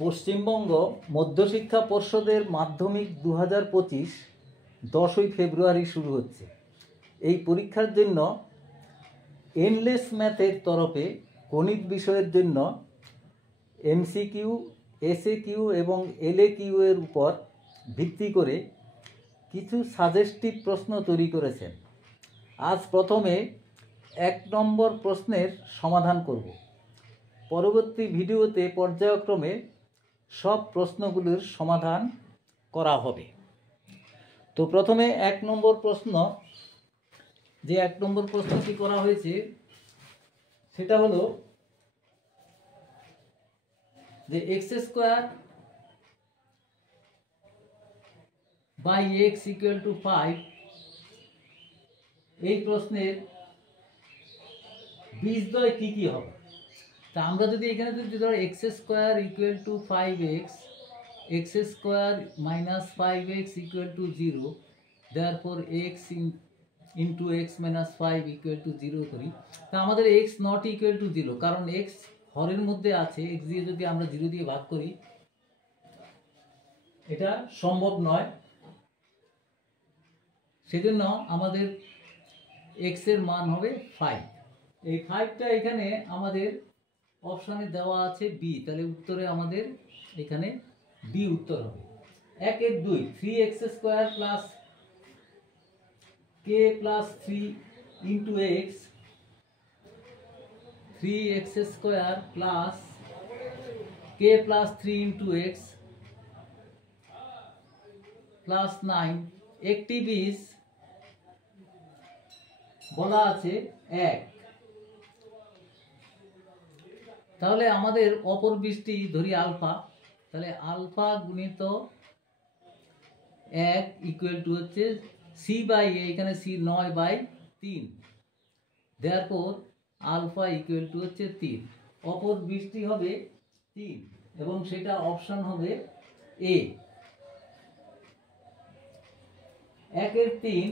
পশ্চিমবঙ্গ মধ্যশিক্ষা পর্ষদের মাধ্যমিক 2025 10ই ফেব্রুয়ারি শুরু হচ্ছে। এই পরীক্ষার জন্য এনলেস ম্যাথের তরফে গণিত বিষয়ের জন্য এমসিকিউ, এসএকিউ এবং এলএকিউ এর উপর ভিত্তি করে কিছু সাজেস্টিভ প্রশ্ন তৈরি করেছেন। আজ প্রথমে 1 নম্বর প্রশ্নের সমাধান করব। পরবর্তী ভিডিওতে পর্যায়ক্রমে সব প্রশ্নগুলোর সমাধান করা হবে। তো প্রথমে 1 নম্বর প্রশ্ন, যে 1 নম্বর প্রশ্নটি করা হয়েছে সেটা হলো যে x square by x equal to 5, এই প্রশ্নের বীজদ্বয় কি কি হবে। তা আমরা যদি এখানে যদি ধরো x square equal to 5x, x square minus 5x equal to 0, therefore x into x minus 5 equal to 0 করি, তা আমাদের x নট ইকুয়াল টু 0, কারণ x হরের মধ্যে আছে। x দিয়ে যদি আমরা 0 দিয়ে ভাগ করি এটা সম্ভব নয়। সেজন্য আমাদের x এর মান হবে 5। এই 5টা এখানে আমাদের অপশানে দেওয়া আছে b, তাহলে উত্তরে আমাদের এখানে b উত্তর হবে। 1 এর 2, 3x square plus k plus 3 into x, 3x square plus k plus 3 into x plus 9। একটি বীজ বলা আছে 1, তাহলে আমাদের অপর বীজটি ধরি আলফা, তাহলে আলফা গুণিত 1 ইকুয়াল টু হচ্ছে c বাই a, এখানে c 9/3, therefore alpha equal to হচ্ছে 3। অপর বীজটি হবে 3 এবং সেটা অপশন হবে a। 1 এর 3,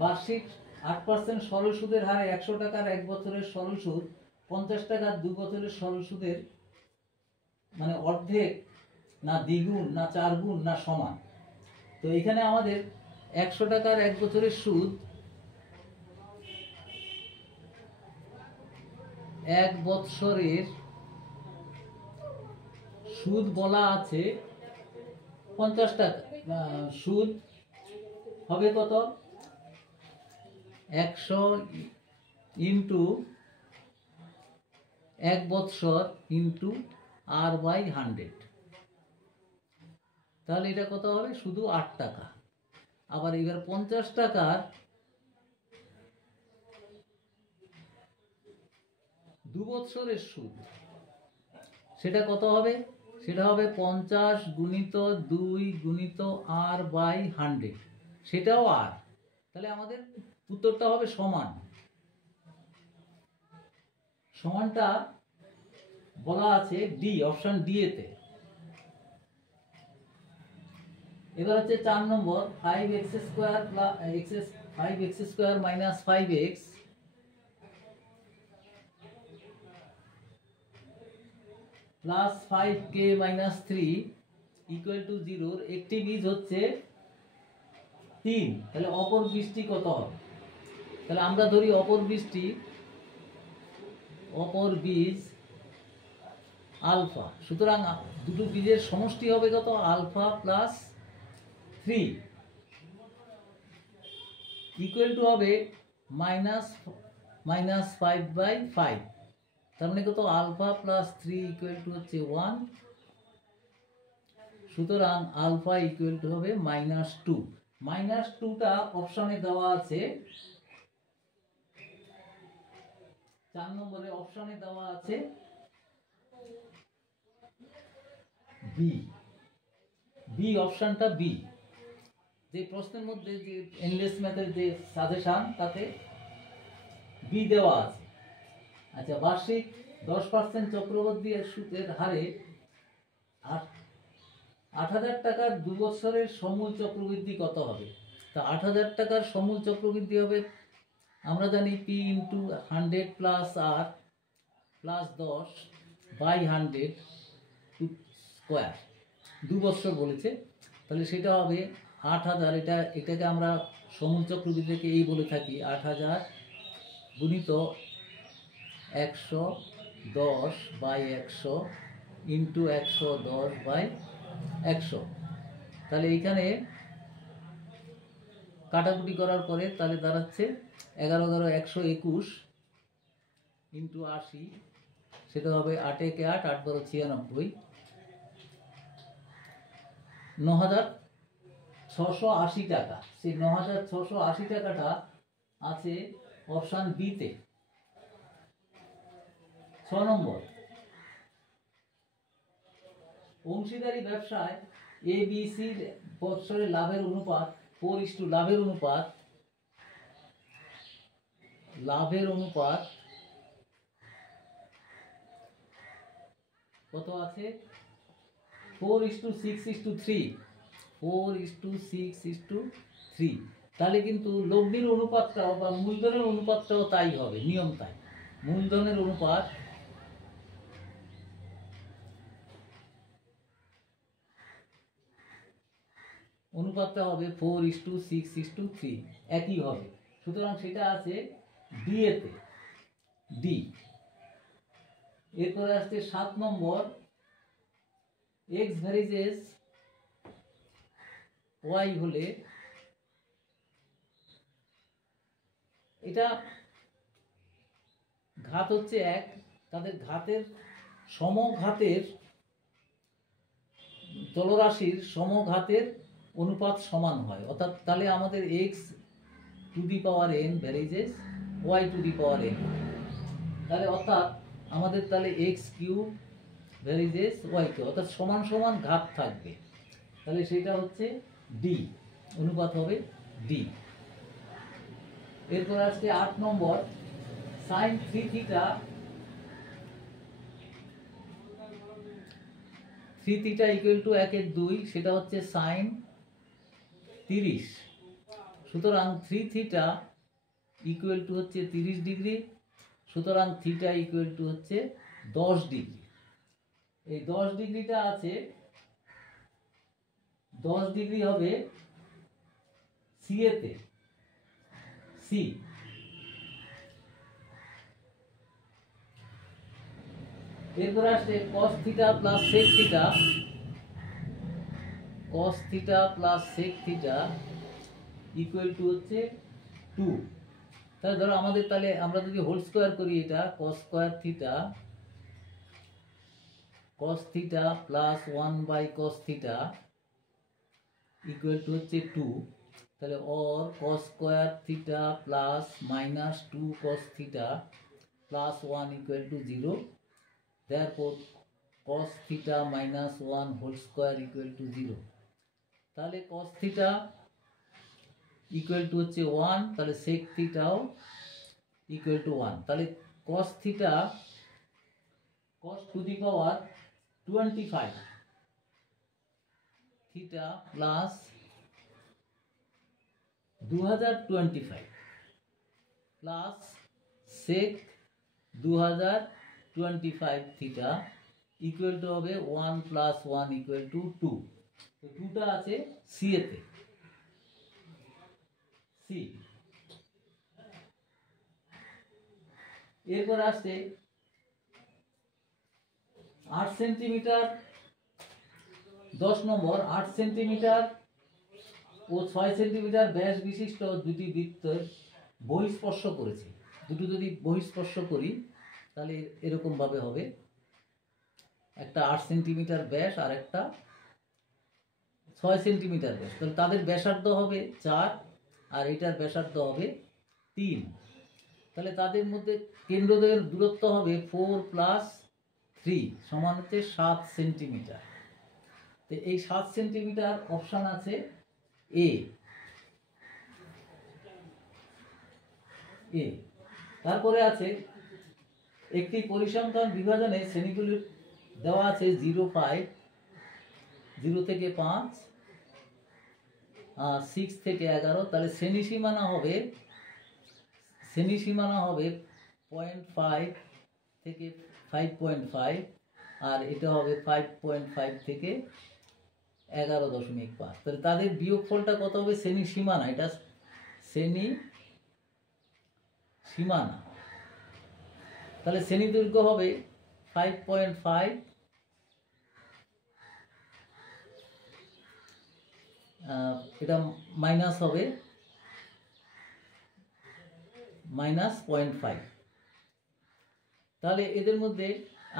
বার্ষিক 8% সরল সুদের হারে 100 টাকার 1 বছরের সরল সুদ 50 টাকার 2 বছরের সরল সুদের মানে অর্ধেক না দ্বিগুণ না 4 গুণ না সমান। তো এখানে আমাদের 100 টাকার 1 বছরের সুদ 1 বছরের সুদ বলা আছে 50 টাকা। সুদ হবে কত? 100 ইন্টু 1 বৎসর ইন্টু r/100, তাহলে এটা কত হবে? শুধু 8 টাকা। আবার এবার 50 টাকার 2 বৎসরের সুদ, সেটা কত হবে? সেটা হবে 50 গুণিত 2 গুণিত r/100, সেটাও r। তাহলে আমাদের উত্তরটা হবে সমান। সমানটা বলা আছে ডি, অপশন ডি এতে। এবার হচ্ছে 4 নম্বর, 5x square minus 5x plus 5k minus 3 equal to 0, একটি বীজ হচ্ছে 3, তাহলে অপর বীজটি কত হবে? তাহলে আমরা ধরি অপর বীজ আলফা, সুতরাং দুটো বীজের সমষ্টি হবে কত? আলফা প্লাস 3 ইকুয়াল টু হবে মাইনাস 5/5, তার মানে কত? আলফা প্লাস 3 ইকুয়াল টু হচ্ছে 1, সুতরাং আলফা ইকুয়াল টু হবে -2। -2টা অপশনে দেওয়া আছে 4 নম্বরে, অপশনে দেওয়া আছে বি, অপশনটা বি। যে প্রশ্নের মধ্যে যে এনলেস ম্যাথের যে সাজেশন তাতে বি দেওয়া আছে। আচ্ছা, বার্ষিক 10% চক্রবৃদ্ধি সুদের হারে 8000 টাকার 2 বছরের সমূল চক্রবৃদ্ধি কত হবে? তা 8000 টাকার সমূল চক্রবৃদ্ধি হবে, আমরা জানি p into 100 plus r plus 10/100 square, 2 বছর বলেছে, তাহলে সেটা হবে 8000। এটাকে আমরা সমুল চক্রবৃদ্ধি থেকে এই বলে থাকি 8000 গুণিত 110/100 ইন্টু 110/100। তাহলে এইখানে কাটাকুটি করার পরে তাহলে দাঁড়াচ্ছে 11-11-121 ইন্টু 80, সেটা হবে 8 একে 8, 8 12 96, 9680 টাকা। সেই 9680 টাকাটা আছে অপশান বিতে। 6 নম্বর, অংশীদারি ব্যবসায় এবিসির বৎসরের লাভের অনুপাত 4:, লাভের অনুপাত কত আছে? 4:6:3, 4:6:3। তাহলে কিন্তু লগ্নির অনুপাতটাও বা মূলধনের অনুপাতটাও তাই হবে, নিয়ম তাই। মূলধনের অনুপাতটা হবে 4:6:3, একই হবে। সুতরাং সেটা আছে ডি এতে, ডি। এরপরে আসছে 7 নম্বর, এক্স ভ্যারিজেস ওয়াই হলে এটা ঘাত হচ্ছে 1, তাদের ঘাতের সমঘাতের চলরাশির সমঘাতের অনুপাত সমান হয়, অর্থাৎ তাহলে আমাদের x to the power n varies as y to the power n, তাহলে অর্থাৎ আমাদের তাহলে x cube varies as y cube, অর্থাৎ সমান সমান ঘাত থাকবে। তাহলে সেটা হচ্ছে ডি, অনুপাত হবে ডি। এরপর আসছে 8 নম্বর, সাইন 3 থিটা 1/2, সেটা হচ্ছে সাইন 30। সুতরাং 3 থিটা ইকুয়াল টু হচ্ছে 30 ডিগ্রি, সুতরাং থিটা ইকুয়াল টু হচ্ছে 10 ডিগ্রি। এই 10 ডিগ্রিটা আছে, 10 ডিগ্রি হবে সি এতে, সি। এরপর আসছে cos theta plus sec theta, cos theta plus sec theta equal to হচ্ছে 2। তাহলে ধরো আমাদের, তাহলে আমরা যদি হোল স্কোয়ার করি, এটা cos square theta, cos theta plus 1/cos theta equal to হচ্ছে 2। তাহলে or cos square theta plus -2 cos theta plus 1 equal two 0। Therefore cos theta minus 1 whole square equal to 0। তাহলে cos theta equal to হচ্ছে 1, তাহলে sec theta O equal to 1। তাহলে cos theta cos to the power 25 theta plus 2025 plus sec 2025 theta equal to হবে 1 plus 1 equal two 2। তো 2টা আছে C এতে, C. এরপর আসছে 8 সেন্টিমিটার, 10 নম্বর, 8 সেন্টিমিটার ও 6 সেন্টিমিটার ব্যাস বিশিষ্ট দুটি বৃত্তের বহিঃস্পর্শ করেছে। দুটো যদি বহিঃস্পর্শ করি তাহলে এরকম ভাবে হবে, একটা 8 সেন্টিমিটার ব্যাস আর একটা 6 সেন্টিমিটার ব্যাস। তাহলে তাদের ব্যাসার্ধ হবে 4 আর এটার ব্যাসার্ধ হবে 3। তাহলে তাদের মধ্যে কেন্দ্রদ্বয়ের দূরত্ব হবে 4 + 3 সমান হচ্ছে 7 সেন্টিমিটার। তো এই 7 সেন্টিমিটার অপশান আছে এ, এ। তারপরে আছে একটি পরিসংখ্যান বিভাজনে শ্রেণীগুলি দেওয়া আছে 0 থেকে 5, 6 থেকে 11। তাহলে শ্রেণী সীমানা হবে 0.5 থেকে 5.5, আর এটা হবে 5.5 থেকে 11.5। তাহলে তাদের বিয়োগফলটা কত হবে? শ্রেণী সীমানা, এটা শ্রেণী সীমানা। তাহলে শ্রেণী দৈর্ঘ্য হবে 5.5 এটা মাইনাস হবে -0.5। তাহলে এদের মধ্যে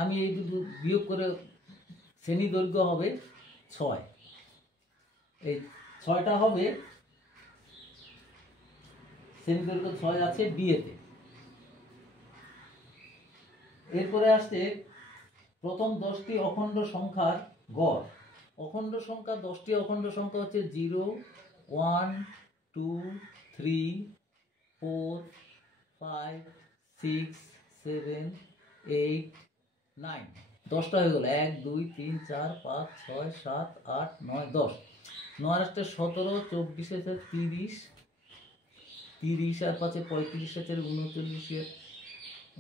আমি এই দুটো বিয়োগ করে শ্রেণী দৈর্ঘ্য হবে 6। এই 6টা হবে শ্রেণী দৈর্ঘ্য 6 আছে ডিএতে। এরপরে আসছে প্রথম 10টি অখণ্ড সংখ্যার গড়। অখণ্ড সংখ্যা 10টি অখণ্ড সংখ্যা হচ্ছে 0, 1, 2, 3, 4, 5, 6, 7, 8, 9। 10টা হয়ে গেল। 1, 2, 3, 4, 5, 6, 7, 8, 9, 10। 9 আসতে 17, 24 আছে 30, 30 আর 5 35 আছে 39,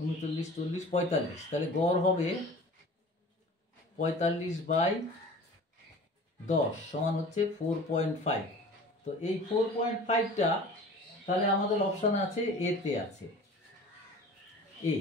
39, 40, 45। তাহলে গড় হবে 45/10 সমান হচ্ছে 4.5। তো এই 4.5টা তাহলে আমাদের অপশান আছে এতে আছে, এ।